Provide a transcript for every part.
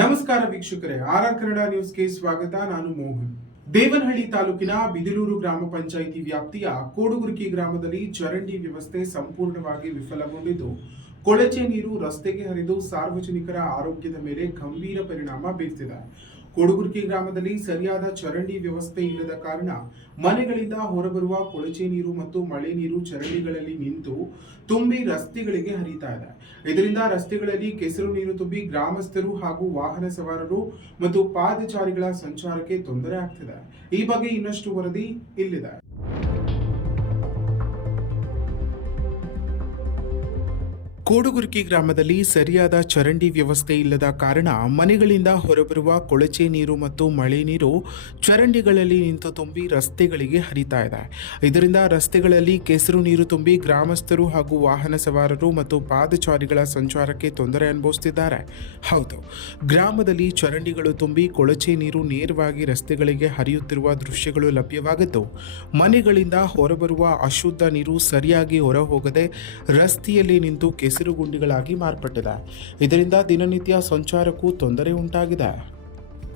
ನಮಸ್ಕಾರ ವೀಕ್ಷಕರೇ, ಆರ್ಆರ್ ಕನ್ನಡ ನ್ಯೂಸ್ಗೆ ಸ್ವಾಗತ. ನಾನು ಮೋಹನ್. ದೇವನಹಳ್ಳಿ ತಾಲೂಕಿನ ಬಿದಿಲೂರು ಗ್ರಾಮ ಪಂಚಾಯಿತಿ ವ್ಯಾಪ್ತಿಯ ಕೋಡುಗುರ್ಕಿ ಗ್ರಾಮದಲ್ಲಿ ಚರಂಡಿ ವ್ಯವಸ್ಥೆ ಸಂಪೂರ್ಣವಾಗಿ ವಿಫಲಗೊಂಡಿದ್ದು, ಕೊಳಚೆ ನೀರು ರಸ್ತೆಗೆ ಹರಿದು ಸಾರ್ವಜನಿಕರ ಆರೋಗ್ಯದ ಮೇಲೆ ಗಂಭೀರ ಪರಿಣಾಮ ಬೀರ್ತಿದೆ. ಕೋಡುಗುರ್ಕಿ ಗ್ರಾಮದಲ್ಲಿ ಸರಿಯಾದ ಚರಂಡಿ ವ್ಯವಸ್ಥೆ ಇಲ್ಲದ ಕಾರಣ ಮನೆಗಳಿಂದ ಹೊರಬರುವ ಕೊಳಚೆ ನೀರು ಮತ್ತು ಮಳೆ ನೀರು ಚರಂಡಿಗಳಲ್ಲಿ ನಿಂತು ತುಂಬಿ ರಸ್ತೆಗಳಿಗೆ ಹರಿತಾ ಇದೆ. ಇದರಿಂದ ರಸ್ತೆಗಳಲ್ಲಿ ಕೆಸರು ನೀರು ತುಂಬಿ ಗ್ರಾಮಸ್ಥರು ಹಾಗೂ ವಾಹನ ಸವಾರರು ಮತ್ತು ಪಾದಚಾರಿಗಳ ಸಂಚಾರಕ್ಕೆ ತೊಂದರೆ ಆಗ್ತಿದೆ. ಈ ಬಗ್ಗೆ ಇನ್ನಷ್ಟು ವರದಿ ಇಲ್ಲಿದೆ. ಕೋಡುಗುರ್ಕಿ ಗ್ರಾಮದಲ್ಲಿ ಸರಿಯಾದ ಚರಂಡಿ ವ್ಯವಸ್ಥೆ ಇಲ್ಲದ ಕಾರಣ ಮನೆಗಳಿಂದ ಹೊರಬರುವ ಕೊಳಚೆ ನೀರು ಮತ್ತು ಮಳೆ ನೀರು ಚರಂಡಿಗಳಲ್ಲಿ ನಿಂತು ತುಂಬಿ ರಸ್ತೆಗಳಿಗೆ ಹರಿತಾ ಇದೆ. ಇದರಿಂದ ರಸ್ತೆಗಳಲ್ಲಿ ಕೆಸರು ನೀರು ತುಂಬಿ ಗ್ರಾಮಸ್ಥರು ಹಾಗೂ ವಾಹನ ಸವಾರರು ಮತ್ತು ಪಾದಚಾರಿಗಳ ಸಂಚಾರಕ್ಕೆ ತೊಂದರೆ ಅನುಭವಿಸುತ್ತಿದ್ದಾರೆ. ಹೌದು, ಗ್ರಾಮದಲ್ಲಿ ಚರಂಡಿಗಳು ತುಂಬಿ ಕೊಳಚೆ ನೀರು ನೇರವಾಗಿ ರಸ್ತೆಗಳಿಗೆ ಹರಿಯುತ್ತಿರುವ ದೃಶ್ಯಗಳು ಲಭ್ಯವಾಗಿದ್ದು, ಮನೆಗಳಿಂದ ಹೊರಬರುವ ಅಶುದ್ಧ ನೀರು ಸರಿಯಾಗಿ ಹೊರಹೋಗದೆ ರಸ್ತೆಯಲ್ಲಿ ನಿಂತು ಕೆಸರು ಗುಂಡಿಗಳಾಗಿ ಮಾರ್ಪಟ್ಟಿದೆ. ಇದರಿಂದ ದಿನನಿತ್ಯ ಸಂಚಾರಕ್ಕೂ ತೊಂದರೆ ಉಂಟಾಗಿದೆ.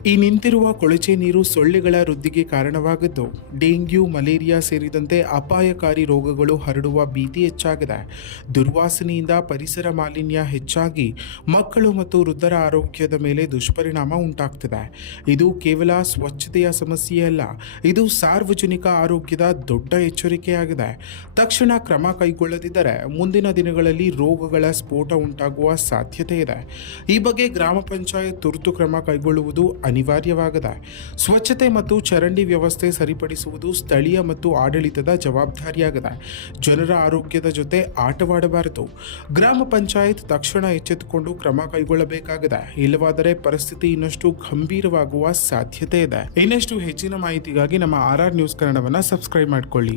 ಈ ನಿಂತಿರುವ ಕೊಳಚೆ ನೀರು ಸೊಳ್ಳೆಗಳ ವೃದ್ಧಿಗೆ ಕಾರಣವಾಗಿದ್ದು, ಡೆಂಗ್ಯೂ, ಮಲೇರಿಯಾ ಸೇರಿದಂತೆ ಅಪಾಯಕಾರಿ ರೋಗಗಳು ಹರಡುವ ಭೀತಿ ಹೆಚ್ಚಾಗಿದೆ. ದುರ್ವಾಸನೆಯಿಂದ ಪರಿಸರ ಮಾಲಿನ್ಯ ಹೆಚ್ಚಾಗಿ ಮಕ್ಕಳು ಮತ್ತು ವೃದ್ಧರ ಆರೋಗ್ಯದ ಮೇಲೆ ದುಷ್ಪರಿಣಾಮ ಉಂಟಾಗ್ತಿದೆ. ಇದು ಕೇವಲ ಸ್ವಚ್ಛತೆಯ ಸಮಸ್ಯೆಯಲ್ಲ, ಇದು ಸಾರ್ವಜನಿಕ ಆರೋಗ್ಯದ ದೊಡ್ಡ ಎಚ್ಚರಿಕೆಯಾಗಿದೆ. ತಕ್ಷಣ ಕ್ರಮ ಕೈಗೊಳ್ಳದಿದ್ದರೆ ಮುಂದಿನ ದಿನಗಳಲ್ಲಿ ರೋಗಗಳ ಸ್ಫೋಟ ಉಂಟಾಗುವ ಸಾಧ್ಯತೆ ಇದೆ. ಈ ಬಗ್ಗೆ ಗ್ರಾಮ ಪಂಚಾಯತ್ ತುರ್ತು ಕ್ರಮ ಕೈಗೊಳ್ಳುವುದು ಅನಿವಾರ್ಯವಾಗಿದೆ. ಸ್ವಚ್ಛತೆ ಮತ್ತು ಚರಂಡಿ ವ್ಯವಸ್ಥೆ ಸರಿಪಡಿಸುವುದು ಸ್ಥಳೀಯ ಮತ್ತು ಆಡಳಿತದ ಜವಾಬ್ದಾರಿಯಾಗಿದೆ. ಜನರ ಆರೋಗ್ಯದ ಜೊತೆ ಆಟವಾಡಬಾರದು. ಗ್ರಾಮ ಪಂಚಾಯತ್ ತಕ್ಷಣ ಎಚ್ಚೆತ್ತುಕೊಂಡು ಕ್ರಮ ಕೈಗೊಳ್ಳಬೇಕಾಗಿದೆ. ಇಲ್ಲವಾದರೆ ಪರಿಸ್ಥಿತಿ ಇನ್ನಷ್ಟು ಗಂಭೀರವಾಗುವ ಸಾಧ್ಯತೆ ಇದೆ. ಇನ್ನಷ್ಟು ಹೆಚ್ಚಿನ ಮಾಹಿತಿಗಾಗಿ ನಮ್ಮ ಆರ್ಆರ್ ನ್ಯೂಸ್ ಕನ್ನಡವನ್ನು ಸಬ್ಸ್ಕ್ರೈಬ್ ಮಾಡಿಕೊಳ್ಳಿ.